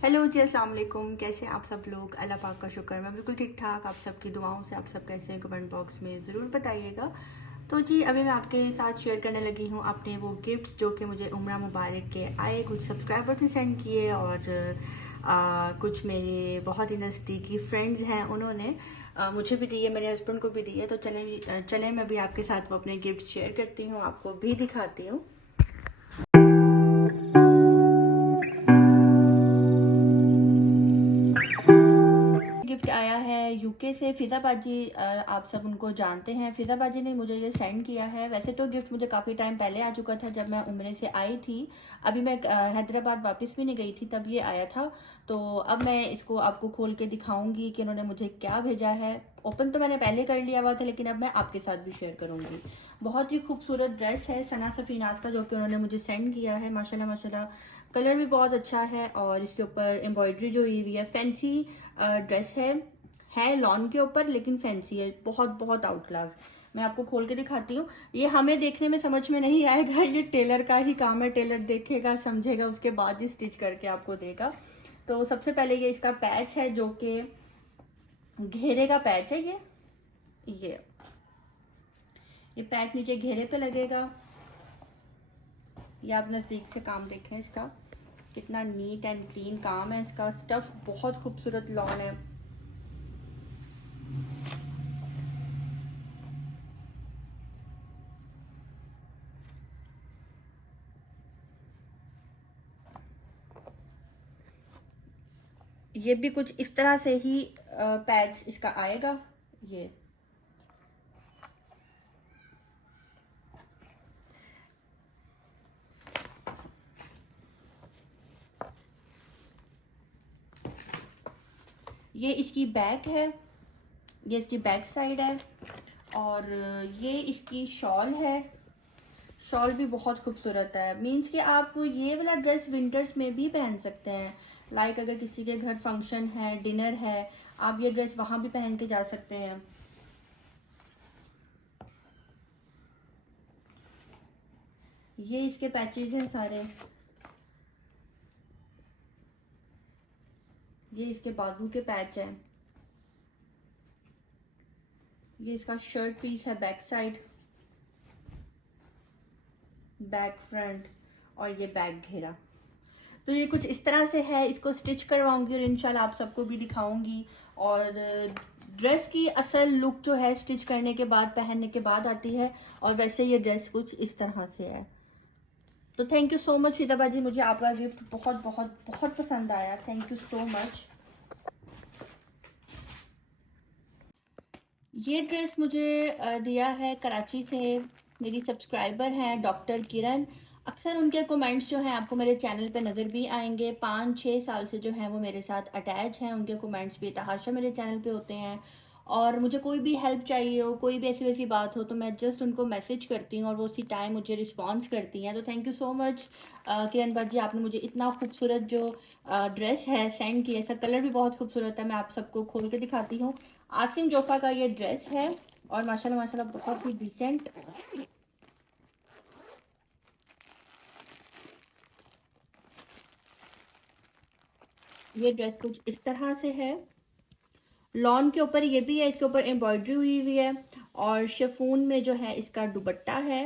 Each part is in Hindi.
हेलो जी, अस्सलाम वालेकुम। कैसे हैं आप सब लोग? अल्लाह पाक का शुक्र, मैं बिल्कुल ठीक ठाक। आप सबकी दुआओं से आप सब कैसे हैं कमेंट बॉक्स में ज़रूर बताइएगा। तो जी अभी मैं आपके साथ शेयर करने लगी हूँ अपने वो गिफ्ट्स जो कि मुझे उम्रा मुबारक के आए, कुछ सब्सक्राइबर से सेंड किए और कुछ मेरे बहुत ही नज़दीकी फ्रेंड्स हैं, उन्होंने मुझे भी दिए, मेरे हस्बैंड को भी दिए। तो चलें मैं भी आपके साथ वो अपने गिफ्ट शेयर करती हूँ, आपको भी दिखाती हूँ। गिफ्ट आया है यूके से। फ़िज़ा बाजी, आप सब उनको जानते हैं। फ़िज़ा बाजी ने मुझे ये सेंड किया है। वैसे तो गिफ्ट मुझे काफ़ी टाइम पहले आ चुका था, जब मैं उम्रे से आई थी। अभी मैं हैदराबाद वापस भी नहीं गई थी, तब ये आया था। तो अब मैं इसको आपको खोल के दिखाऊंगी कि उन्होंने मुझे क्या भेजा है। ओपन तो मैंने पहले कर लिया हुआ था, लेकिन अब मैं आपके साथ भी शेयर करूंगी। बहुत ही खूबसूरत ड्रेस है सना सफ़ीनाज का, जो कि उन्होंने मुझे सेंड किया है। माशाल्लाह माशाल्लाह, कलर भी बहुत अच्छा है और इसके ऊपर एम्ब्रॉयडरी जो हुई हुई है। फैंसी ड्रेस है लॉन के ऊपर, लेकिन फैंसी है, बहुत बहुत आउट क्लास। मैं आपको खोल के दिखाती हूँ। ये हमें देखने में समझ में नहीं आएगा, ये टेलर का ही काम है। टेलर देखेगा, समझेगा, उसके बाद ही स्टिच करके आपको देगा। तो सबसे पहले ये इसका पैच है, जो कि घेरे का पैच है। ये ये पैच नीचे घेरे पे लगेगा। ये आप नज़दीक से काम देखें इसका, कितना नीट एंड क्लीन काम है। इसका स्टफ बहुत खूबसूरत लॉन है। ये भी कुछ इस तरह से ही पैच इसका आएगा। ये ये इसकी बैक है, ये इसकी बैक साइड है। और ये इसकी शॉल है। शॉल भी बहुत खूबसूरत है। मीन्स कि आप ये वाला ड्रेस विंटर्स में भी पहन सकते हैं। लाइक अगर किसी के घर फंक्शन है, डिनर है, आप ये ड्रेस वहाँ भी पहन के जा सकते हैं। ये इसके पैचेज हैं सारे। ये इसके बाजू के पैच हैं। ये इसका शर्ट पीस है, बैक साइड, बैक फ्रंट, और ये बैक घेरा। तो ये कुछ इस तरह से है। इसको स्टिच करवाऊंगी और इंशाल्लाह आप सबको भी दिखाऊंगी। और ड्रेस की असल लुक जो है स्टिच करने के बाद, पहनने के बाद आती है। और वैसे ये ड्रेस कुछ इस तरह से है। तो थैंक यू सो मच फिजाबाजी, मुझे आपका गिफ्ट बहुत बहुत बहुत पसंद आया। Thank you so much. ये ड्रेस मुझे दिया है कराची से, मेरी सब्सक्राइबर हैं डॉक्टर किरण। अक्सर उनके कमेंट्स जो हैं आपको मेरे चैनल पे नज़र भी आएंगे। 5-6 साल से जो हैं वो मेरे साथ अटैच हैं। उनके कमेंट्स भी तहाशा मेरे चैनल पे होते हैं। और मुझे कोई भी हेल्प चाहिए हो, कोई भी ऐसी वैसी बात हो, तो मैं जस्ट उनको मैसेज करती हूँ और वो उसी टाइम मुझे रिस्पॉन्स करती हैं। तो thank you so much Kiran बाजी, आपने मुझे इतना खूबसूरत जो ड्रेस है सेंड किया। इसका कलर भी बहुत खूबसूरत है। मैं आप सबको खोल के दिखाती हूँ। आसिम जोफा का ये ड्रेस है और माशाल्लाह माशाल्लाह बहुत ही डिसेंट। ये ड्रेस कुछ इस तरह से है। लॉन के ऊपर ये भी है, इसके ऊपर एम्ब्रॉयडरी हुई हुई है। और शिफॉन में जो है इसका दुपट्टा है।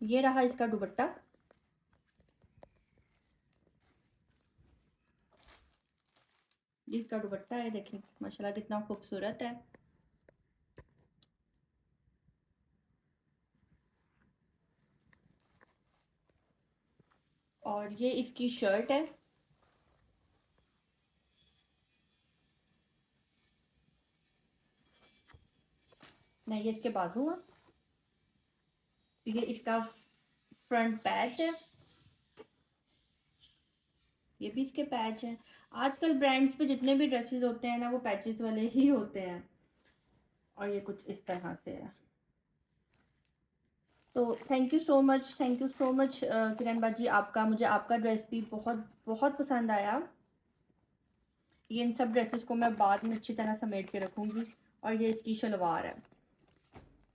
ये रहा इसका दुपट्टा। इसका दुपट्टा है, देखिए माशाल्लाह कितना खूबसूरत है। और ये इसकी शर्ट है। नहीं, ये इसके बाजू है। ये इसका फ्रंट पैच है। ये भी इसके पैच हैं। आजकल ब्रांड्स पे जितने भी ड्रेसेस होते हैं ना, वो पैचेस वाले ही होते हैं। और ये कुछ इस तरह से है। तो thank you so much, thank you so much Kiran baji, आपका, मुझे आपका ड्रेस भी बहुत बहुत पसंद आया। ये इन सब ड्रेसेस को मैं बाद में अच्छी तरह समेट के रखूँगी। और ये इसकी शलवार है,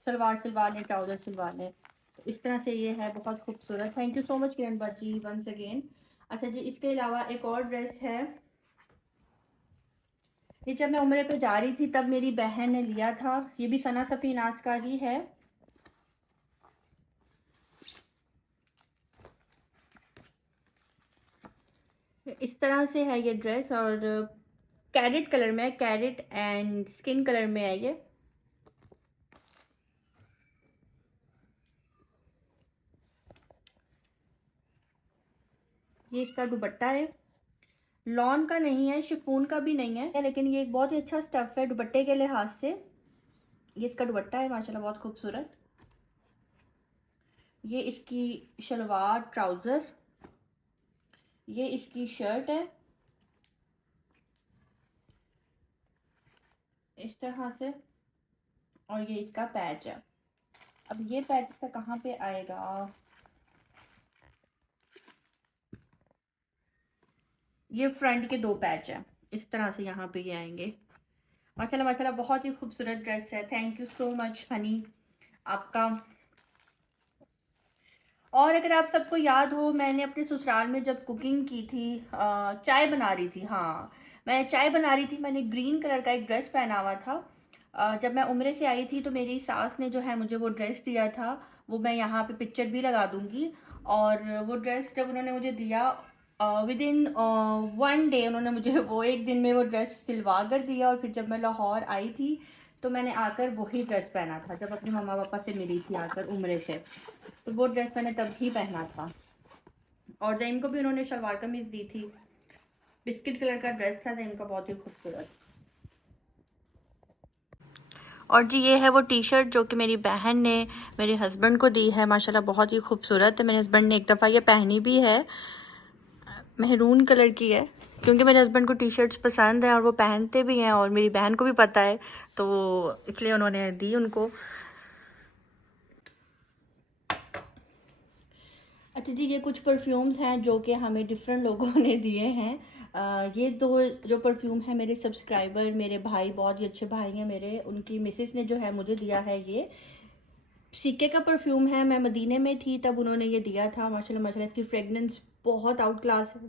सलवार सिलवा लें, ट्राउज़र सिलवा लें, तो इस तरह से ये है, बहुत खूबसूरत। Thank you so much Kiran बाजी वंस अगेन। अच्छा जी, इसके अलावा एक और ड्रेस है, ये जब मैं उम्रे पे जा रही थी तब मेरी बहन ने लिया था। ये भी सना सफ़ी नाज का ही है। इस तरह से है ये ड्रेस और कैरेट कलर में है, कैरेट एंड स्किन कलर में है ये। इसका दुपट्टा है, लॉन का नहीं है, शिफॉन का भी नहीं है, लेकिन ये एक बहुत ही अच्छा स्टफ है दुपट्टे के लिहाज से। ये इसका दुपट्टा है माशाल्लाह, बहुत खूबसूरत। ये इसकी शलवार ट्राउज़र, ये इसकी शर्ट है इस तरह से, और ये इसका पैच है। अब ये पैच इसका कहाँ पे आएगा, ये फ्रंट के 2 पैच हैं, इस तरह से यहाँ पे ये आएंगे। माशाल्लाह माशाल्लाह, बहुत ही खूबसूरत ड्रेस है। Thank you so much Honey आपका। और अगर आप सबको याद हो, मैंने अपने ससुराल में जब कुकिंग की थी, चाय बना रही थी, हाँ मैं चाय बना रही थी, मैंने ग्रीन कलर का एक ड्रेस पहना हुआ था। जब मैं उम्रे से आई थी तो मेरी सास ने जो है मुझे वो ड्रेस दिया था, वो मैं यहाँ पे पिक्चर भी लगा दूँगी। और वो ड्रेस जब उन्होंने मुझे दिया, विद इन 1 डे उन्होंने मुझे वो एक दिन में वो ड्रेस सिलवा कर दिया। और फिर जब मैं लाहौर आई थी तो मैंने आकर वही ड्रेस पहना था, जब अपने मम्मा पापा से मिली थी आकर उम्रे से, तो वो ड्रेस मैंने तब ही पहना था। और जैन को भी उन्होंने शलवार कमीज दी थी, बिस्किट कलर का ड्रेस था जैन का, बहुत ही खूबसूरत। और जी ये है वो टी शर्ट जो कि मेरी बहन ने मेरे हस्बैंड को दी है, माशाल्लाह बहुत ही खूबसूरत है। मेरे हस्बैंड ने एक दफ़ा ये पहनी भी है, महरून कलर की है, क्योंकि मेरे हस्बैंड को टी शर्ट्स पसंद है और वो पहनते भी हैं, और मेरी बहन को भी पता है, तो इसलिए उन्होंने दी उनको। अच्छा जी, ये कुछ परफ्यूम्स हैं जो कि हमें डिफरेंट लोगों ने दिए हैं। ये दो जो परफ्यूम है, मेरे सब्सक्राइबर, मेरे भाई, बहुत ही अच्छे भाई हैं मेरे, उनकी मिसेस ने जो है मुझे दिया है। ये सीके का परफ्यूम है, मैं मदीने में थी तब उन्होंने ये दिया था। माशाल्लाह माशाल्लाह, इसकी फ्रेगनेंस बहुत आउट क्लास है।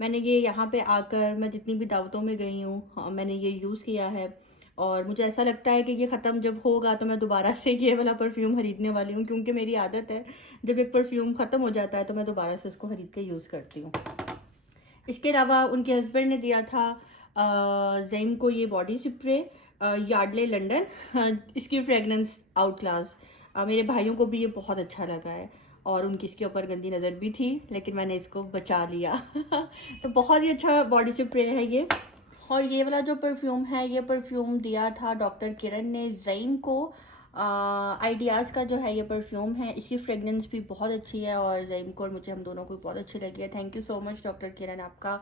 मैंने ये यहाँ पे आकर, मैं जितनी भी दावतों में गई हूँ, हाँ, मैंने ये यूज़ किया है, और मुझे ऐसा लगता है कि ये ख़त्म जब होगा तो मैं दोबारा से ये वाला परफ्यूम ख़रीदने वाली हूँ, क्योंकि मेरी आदत है जब एक परफ्यूम ख़त्म हो जाता है तो मैं दोबारा से इसको ख़रीद के यूज़ करती हूँ। इसके अलावा उनके हस्बैंड ने दिया था जैन को ये बॉडी स्प्रे, यार्डले लंदन। इसकी फ्रेगनेंस आउट क्लास, मेरे भाइयों को भी ये बहुत अच्छा लगा है, और उनकी इसके ऊपर गंदी नज़र भी थी, लेकिन मैंने इसको बचा लिया। तो बहुत ही अच्छा बॉडी स्प्रे है ये। और ये वाला जो परफ्यूम है, ये परफ्यूम दिया था डॉक्टर किरण ने जैन को। आइडियाज़ का जो है ये परफ्यूम है, इसकी फ्रेगनेंस भी बहुत अच्छी है, और जैन को और मुझे, हम दोनों को बहुत अच्छी लगी है। Thank you so much doctor Kiran आपका,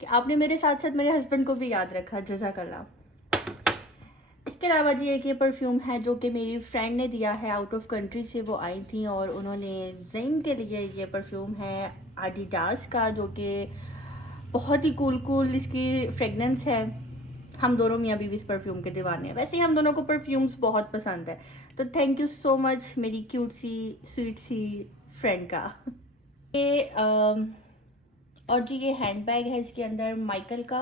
कि आपने मेरे साथ साथ मेरे हस्बैंड को भी याद रखा, जज़ाकल्लाह। इसके अलावा जी एक ये परफ्यूम है जो कि मेरी फ्रेंड ने दिया है, आउट ऑफ कंट्री से वो आई थी, और उन्होंने जैन के लिए ये परफ्यूम है एडिडास का, जो कि बहुत ही कूल इसकी फ्रेगनेंस है। हम दोनों मियाँ बीवी इस परफ्यूम के दीवाने हैं, वैसे ही हम दोनों को परफ्यूम्स बहुत पसंद है। तो थैंक यू सो मच मेरी क्यूट सी स्वीट सी फ्रेंड का। ये और जी ये हैंड बैग है, इसके अंदर माइकल का।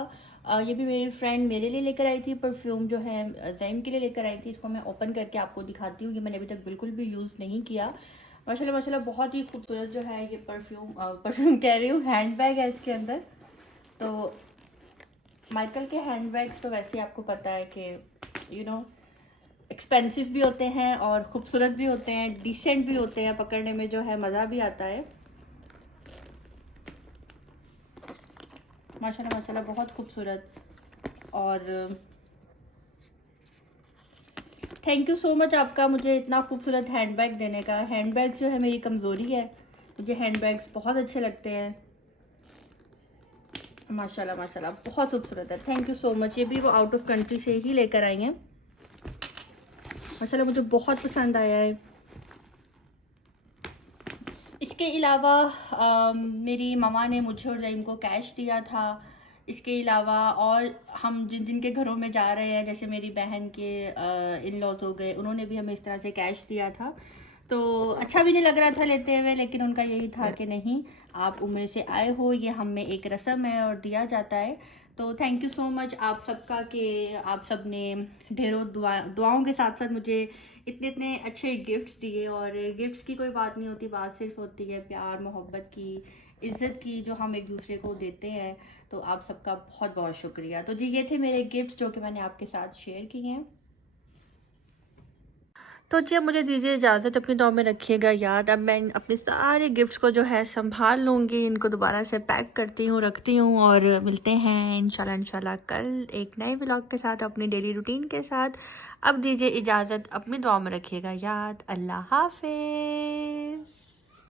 ये भी मेरी फ्रेंड मेरे लिए लेकर आई थी, परफ्यूम जो है जैन के लिए लेकर आई थी। इसको मैं ओपन करके आपको दिखाती हूँ, ये मैंने अभी तक बिल्कुल भी यूज़ नहीं किया। माशाल्लाह माशाल्लाह, बहुत ही खूबसूरत जो है ये परफ्यूम कह रही हूँ, हैंड बैग है इसके अंदर। तो माइकल के हैंड बैग्स तो वैसे आपको पता है कि एक्सपेंसिव भी होते हैं और ख़ूबसूरत भी होते हैं, डिसेंट भी होते हैं, पकड़ने में जो है मज़ा भी आता है। माशाल्लाह माशाल्लाह, बहुत खूबसूरत। और थैंक यू सो मच आपका मुझे इतना खूबसूरत हैंड बैग देने का। हैंड बैग जो है मेरी कमज़ोरी है, मुझे हैंड बैग्स बहुत अच्छे लगते हैं। माशाल्लाह माशाल्लाह, बहुत खूबसूरत है। Thank you so much. ये भी वो आउट ऑफ कंट्री से ही लेकर आई हैं। माशाल्लाह मुझे बहुत पसंद आया है। इसके अलावा मेरी ममा ने मुझे और जैन को कैश दिया था, इसके अलावा और हम जिन जिन के घरों में जा रहे हैं, जैसे मेरी बहन के इन लॉज हो गए, उन्होंने भी हमें इस तरह से कैश दिया था। तो अच्छा भी नहीं लग रहा था लेते हुए, लेकिन उनका यही था कि नहीं, आप उम्र से आए हो, ये हम में एक रस्म है और दिया जाता है। तो थैंक यू सो मच आप सबका कि आप सब ने ढेरों दुआओं के साथ साथ मुझे इतने इतने अच्छे गिफ्ट्स दिए। और गिफ्ट्स की कोई बात नहीं होती, बात सिर्फ होती है प्यार मोहब्बत की, इज़्ज़त की, जो हम एक दूसरे को देते हैं। तो आप सबका बहुत बहुत शुक्रिया। तो जी ये थे मेरे गिफ्ट्स जो कि मैंने आपके साथ शेयर किए हैं। तो जी अब मुझे दीजिए इजाज़त, अपनी दुआ में रखिएगा याद। अब मैं अपने सारे गिफ्ट्स को जो है संभाल लूँगी, इनको दोबारा से पैक करती हूँ, रखती हूँ, और मिलते हैं इंशाल्लाह इंशाल्लाह कल एक नए व्लॉग के साथ, अपनी डेली रूटीन के साथ। अब दीजिए इजाज़त, अपनी दुआ में रखिएगा याद। अल्लाह हाफ़िज़।